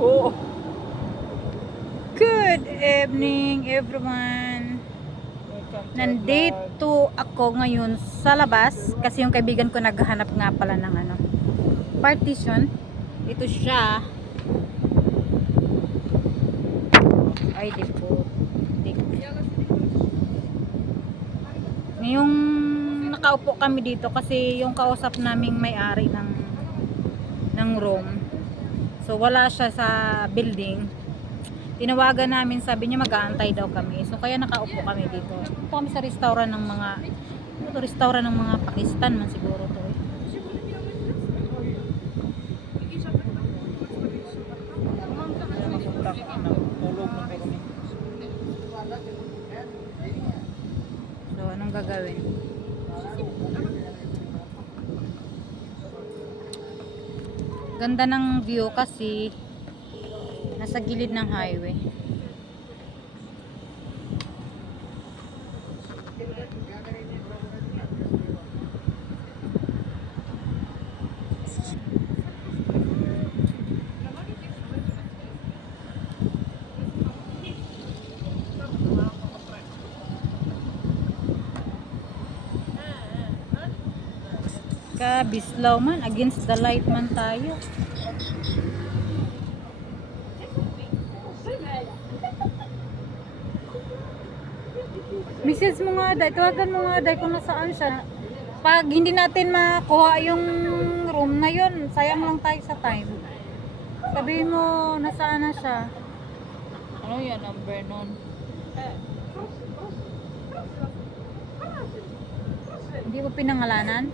Oo. Good evening everyone. Nandito ako ngayon sa labas kasi yung kaibigan ko naghahanap nga pala ng partition. Ito siya. Ay, default. Ngayong nakaupo kami dito kasi yung kausap naming may-ari ng room. So wala siya sa building. Tinawagan namin, sabi niya mag-aantay daw kami. So kaya nakaupo kami dito. Upo kami sa restaurant ng mga Pakistan man siguro to. So anong gagawin? Ganda ng view kasi nasa gilid ng highway. Bislaw man, against the light man tayo. Message mo nga day, tawagan mo nga day kung nasaan siya. Pag hindi natin makuha yung room na yun, sayang lang tayo sa time. Sabihin mo nasaan na siya. Ano yan, number nun? Hindi mo pinangalanan?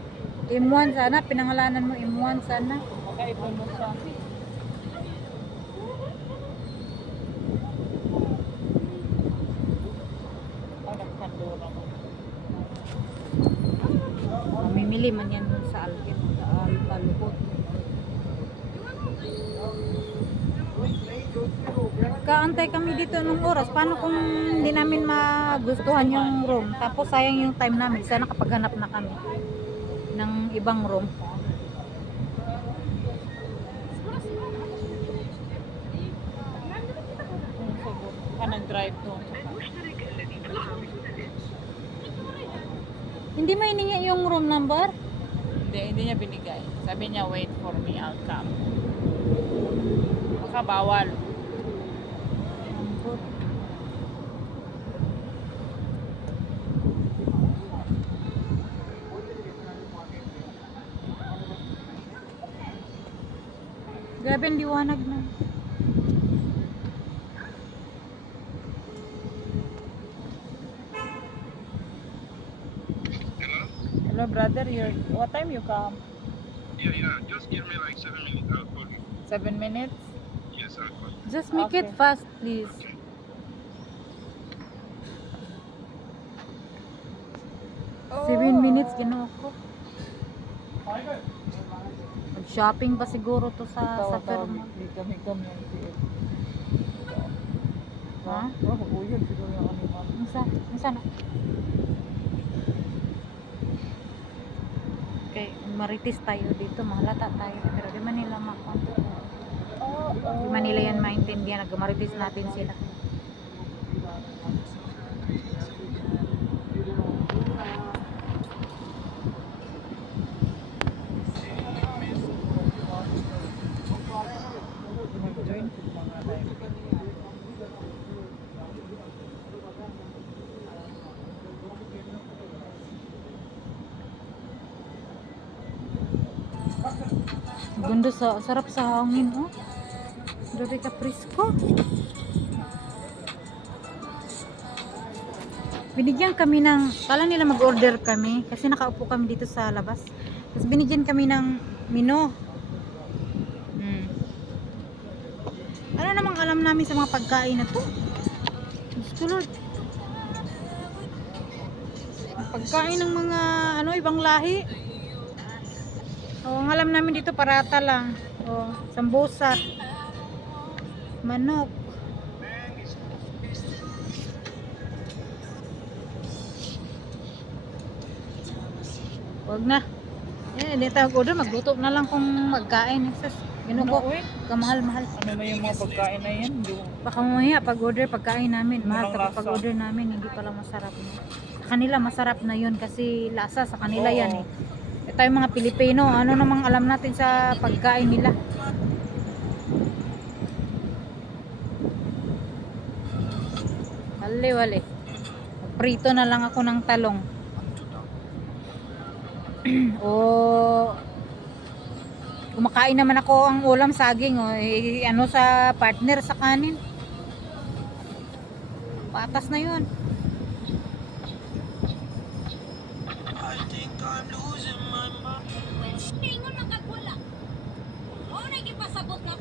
M1 sana, pinangalanan mo M1 sana. Makaipon mo siya. Mamimili man yan dun sa Alkit, Alukot. Kaantay kami dito nung oras. Paano kung hindi namin magustuhan yung room? Tapos sayang yung time namin. Sana kapaghanap na kami ng ibang room. Nag-drive to. Hindi mo hiningi yung room number? Hindi niya binigay. Sabi niya, wait for me, I'll come. Baka bawal. Grabe ang liwanag na. Hello, brother. What time you come? Yeah. Just give me like 7 minutes. I'll call you. 7 minutes? Yes, I'll call you. Just make Okay. it fast, please. Okay. 7 minutes, ginawa ko. Mag-shopping pa siguro to sa Fairmont. Kami ang CF. Ha? Mag-uyod siguro yung animal. Nasa na? Okay, maritis tayo dito, mahalata tayo. Pero di man nila di man nila yan maintindihan. Nagmaritis natin sila. Mag-join sa mga live. Ganda sarap sa hangin, oh. Grabe ka presko. Binigyan kami kala nila mag-order kami kasi nakaupo kami dito sa labas. Tapos binigyan kami ng menu. Ano namang alam namin sa mga pagkain na to? Diyos ko, Lord. Pagkain ng mga ibang lahi. Ang alam namin dito parata lang. Sambusa. Manok. Wag na. Hindi tayo order. Magluto na lang kung magkain. Yun Ano, ko, uy? kamahal-mahal. Ano na yung mga pagkain na yan? Baka mamaya pag-order pagkain namin, mahal Walang tapos lasa. pag-order namin hindi pala masarap. Sa kanila masarap na yun kasi lasa sa kanila Oo. yan eh. E tayo mga Pilipino, ano namang alam natin sa pagkain nila? Wali. Prito na lang ako ng talong. O kumakain naman ako ang ulam saging ano sa partner sa kanin. Patas na 'yun. Ingon man kag wala. Mao na gipasabot na.